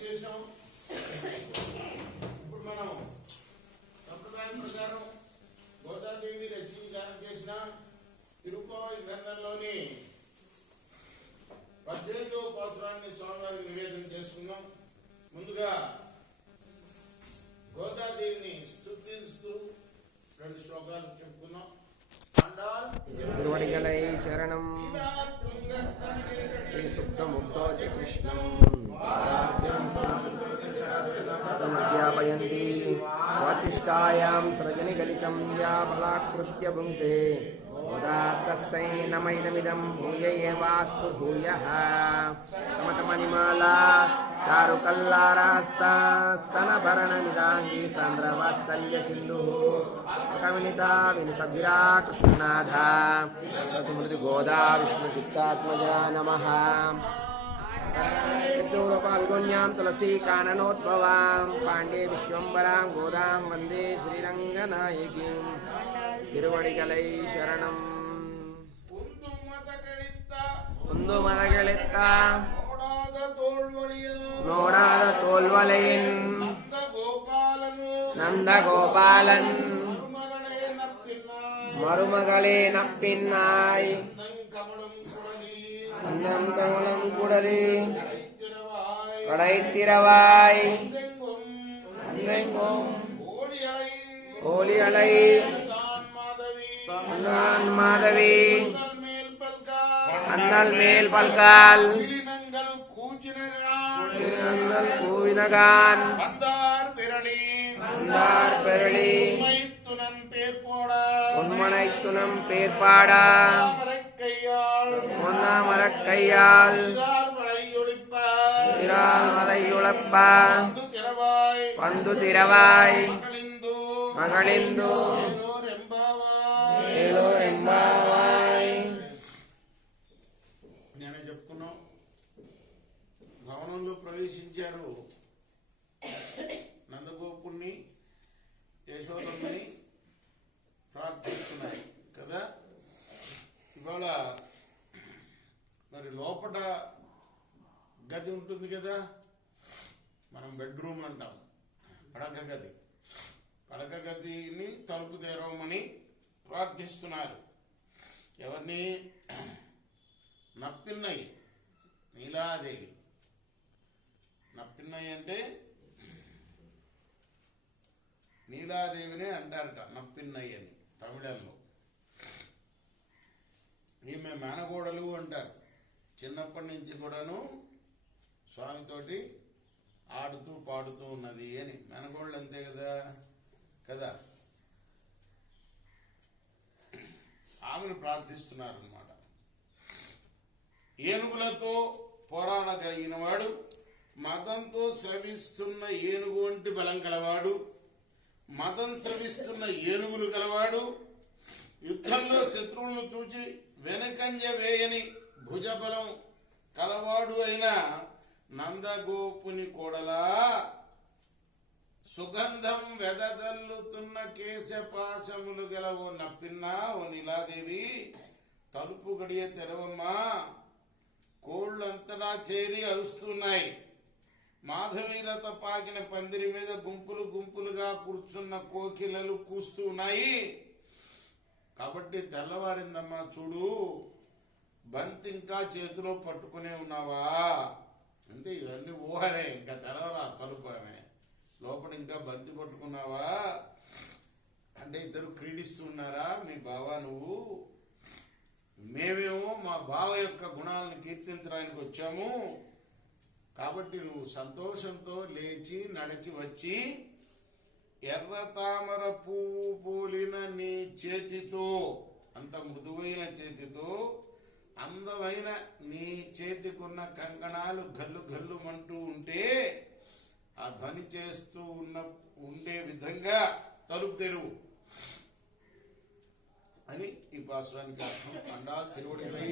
చేసాం. ఇప్పుడు మనం సంప్రదాయం ప్రకారం గోదాదేవి రచీకరణ చేసిన తిరుపావళి గ్రంథంలోని 18వ పాసురాన్ని స్వామివారికి నివేదన చేసుకున్నాం. ముందుగా గోదాదేవిని స్తుతిస్తూ 2 శ్లోకాలు చెప్పుకున్నాం. తిరువడిగలై శరణం సుప్తముక్తోతి కృష్ణం అధ్యాపయంతి స్వాతిష్టాయాం సృజనిగలితం యా బలాకృత్య భుంక్తే ఉదాత్తస్సై నమైదమిదం భూయ ఏవాస్తు భూయః సమతమణిమాలా చారుకల్లారాస్తా స్తనభరణమిదాంగి సాంద్రవాత్సల్య సింధు కవినితా వినిసద్విరా కృష్ణనాథ స్మృతి గోదా విష్ణుచిత్తాత్మజా నమః పాల్గొన్యాం తులసీ కాననోద్భవాం పాండే విశ్వంబరాం గోదాం వందే శ్రీరంగనాయకీం తిరువడిగలై శరణం ಒಂದು ಮದಗಳಿತ್ತ ನೋಡಾದ ತೋಲ್ವಳೆಯನ್ ನಂದಗೋಪಾಲನ್ மருமகளே நப்பின்னாய் அன்னம் கமலம் குடரி கடைத்திரவாய் ஓலி அலை மாதவி அண்ணல் மேல் பல்கால் கூவினகான் பெரளி உன்மனைத்துணம் பேர்பாடா மரக்கையால் மலையுழப்ப பந்து திரவாய் மகளிந்து ఏలోరెంబావాయ్. నేనే చెప్పుకున్నాం. భవనంలో ప్రవేశించారు. నందగోపుణ్ణి యశోదమ్మని ప్రార్థిస్తున్నాయి కదా. ఇవాళ మరి లోపల గది ఉంటుంది కదా, మనం బెడ్రూమ్ అంటాం. పడక గదిని తలుపు తెరవమని ప్రార్థిస్తున్నారు. ఎవరిని? నప్పిన్నయ్య, నీలాదేవి. నప్పిన్నయ్య అంటే నీలాదేవినే అంటారట, నప్పిన్నయ్య అని తమిళంలో. ఈమె మేనగోడలు అంటారు. చిన్నప్పటి నుంచి కూడాను స్వామితోటి ఆడుతూ పాడుతూ ఉన్నది అని. మేనగోళ్ళు అంతే కదా. ఆమెను ప్రార్థిస్తున్నారు అన్నమాట. ఏనుగులతో పోరాడగలిగిన వాడు, మతంతో స్రవిస్తున్న ఏనుగు వంటి బలం కలవాడు, మతం స్రవిస్తున్న ఏనుగులు గలవాడు, యుద్ధంలో శత్రువులను చూచి వెనకంజ వేయని భుజబలం కలవాడు అయిన నందగోపుని కోడలా, సుగంధం వెదజల్లుతున్న కేశపాశములు గల ఓ నప్పిన్నా, ఓ నీలాదేవి, తలుపు గడియ తెరవమ్మా. కోళ్లంతటా చేరి అరుస్తున్నాయి. మాధవీలత పాకిన పందిరి మీద గుంపులు గుంపులుగా కూర్చున్న కోకిలలు కూస్తున్నాయి. కాబట్టి తెల్లవారిందమ్మా, చూడు, బంతి ఇంకా చేతిలో పట్టుకునే ఉన్నావా అంటే ఇవన్నీ ఊహనే, ఇంకా తెరవరా తలుపు అనే. లోపల ఇంకా బంతి పట్టుకున్నావా అంటే ఇద్దరు క్రీడిస్తున్నారా మీ బావ నువ్వు. మేమేమో మా బావ యొక్క గుణాలను కీర్తించడానికి వచ్చాము. కాబట్టి నువ్వు సంతోషంతో లేచి నడిచి వచ్చి ఎర్ర తామర పువ్వు పోలిన నీ చేతితో, అంత మృదువైన చేతితో, అందమైన నీ చేతికున్న కంకణాలు గల్లు గల్లుమంటూ ఉంటే ఆ ధ్వని చేస్తూ ఉండే విధంగా తలుపు తెరువు అని ఈ పాసురానికి అర్థం. అండా తిరువడిగలై